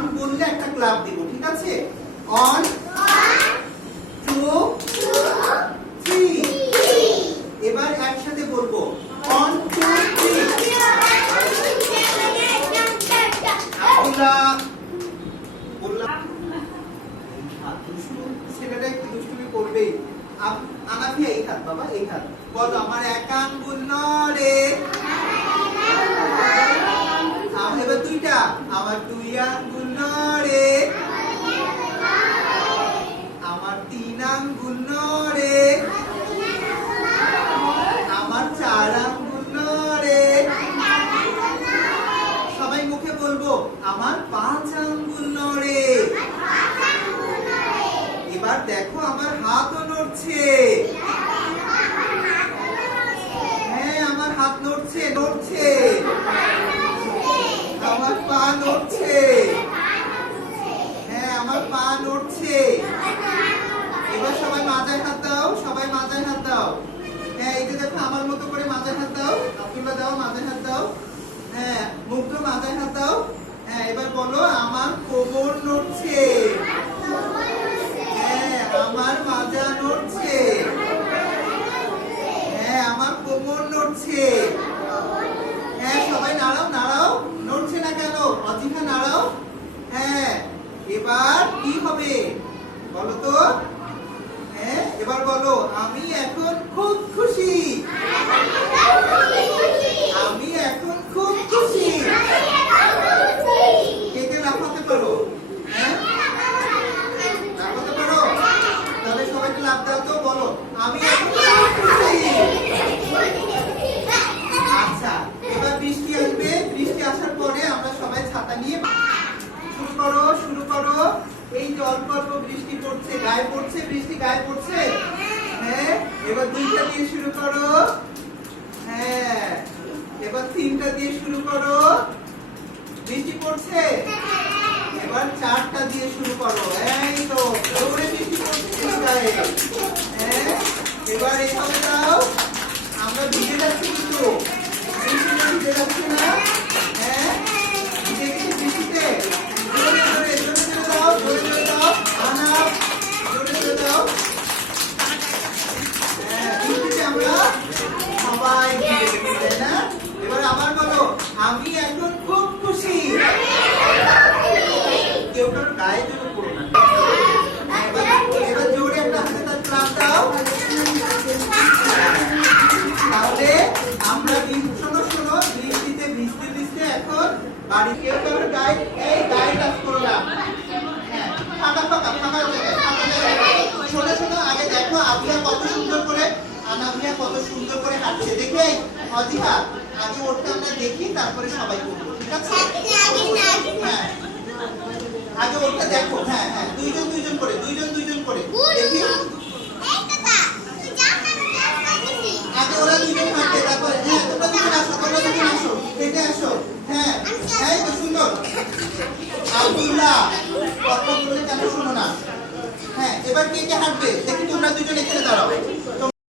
On বললে একটা club দিব, ঠিক আছে? অন 2 3। এবার একসাথে বলবো অন 2 3। ছেলেরা একটু দুষ্টুমি করবেই। আনাফিয়া এই হাত বাবা, এই হাত বলো আমার এক আঙ্গুল নড়ে। এবার দুইটা, আমার 2 আঙ্গুল নড়ে, আমার 3 আঙ্গুল নড়ে, আমার 4 আঙ্গুল নড়ে। সবাই মুখে বলবো আমার 5 আঙ্গুল নড়ে। এবার দেখো আমার হাতও নড়ছে। হ্যাঁ আমার হাত নড়ছে নড়ছে। আমার পা নড়ছে। হ্যাঁ আমার পা নড়ছে। এবার সবাই মাথায় হাত দাও, সবাই মাথায় হাত দাও। হ্যাঁ এই যে দেখো আমার মতো করে মাথায় হাত দাও। আব্দুল্লাহ দাও, মাথায় হাত দাও। হ্যাঁ মুগ্ধ মাথায় হাত দাও। হ্যাঁ এবার বলো আমার কোমর নড়ছে। হ্যাঁ আমার মাজা নড়ছে। হ্যাঁ আমার কোমর নড়ছে। হ্যাঁ সবাই নাড়াও নাড়াও। নড়ছে না কেন? অজিহা নাড়াও। হ্যাঁ এবার কি হবে বলো তো? হ্যাঁ এবার বলো আমি এখন খুব খুশি। আমি এখন খুব খুশি। কে কে লাফাতে পারো? হ্যাঁ লাফাতে পারো? তাহলে সবাইকে লাফ দাও তো, বলো আমি এখন খুব খুশি। আচ্ছা এবার বৃষ্টি আসবে। বৃষ্টি আসার পরে আমরা সবাই ছাতা নিয়ে শুরু করো শুরু করো। এই যে অল্প অল্প বৃষ্টি পড়ছে, গায়ে পড়ছে বৃষ্টি, গায়ে পড়ছে। হ্যাঁ এবার 2টা দিয়ে শুরু করো। হ্যাঁ এবার 3টা দিয়ে শুরু করো। বৃষ্টি পড়ছে। এবার 4টা দিয়ে শুরু করো। এই তো জোরে বৃষ্টি পড়ছে গায়ে। হ্যাঁ এবার এইভাবে দাও। আমরা ভিজে যাচ্ছি কিন্তু বৃষ্টিতে ভিজে যাচ্ছি না। হ্যাঁ ভিজে গেছি বৃষ্টিতে। জোরে জোরে জোরে জোরে দাও, জোরে জোরে দাও। আনা জোরে জোরে দাও। হ্যাঁ বৃষ্টিতে আমরা সবাই ভিজে গেছি, তাই না? এবার আবার বলো আমি এখন খুব খুশি। কেউ কারো গায়ে জোরে করো না। এবার জোরে একটা হাতে তার ক্লাব দাও। তাহলে আমরা শোনো শোনো বৃষ্টিতে ভিজতে ভিজতে এখন বাড়ি। কেউ কারো গায়ে এই গায়ে টাচ করো না। হ্যাঁ ফাঁকা ফাঁকা ফাঁকা জায়গায়, ফাঁকা জায়গায়। শোনো শোনো আগে দেখো আবিয়া কত সুন্দর করে, আনাবিয়া কত সুন্দর করে হাঁটছে। দেখে অজিহা আগে ওরটা আমরা দেখি, তারপরে সবাই করবো, ঠিক আছে? হ্যাঁ আগে ওরটা দেখো। হ্যাঁ হ্যাঁ দুইজন দুইজন করে, দুইজন দুইজন করে দেখি। আগে ওরা দুইজন হাঁটবে, তারপরে হ্যাঁ তোমরা দুজন আসো, তোমরা দুজন আসো, হেঁটে আসো। হ্যাঁ এই তো সুন্দর। আব্দুল্লাহ কথা বললে কেন শোনো না? হ্যাঁ এবার কে কে হাঁটবে দেখি। তোমরা দুজন এখানে দাঁড়াও।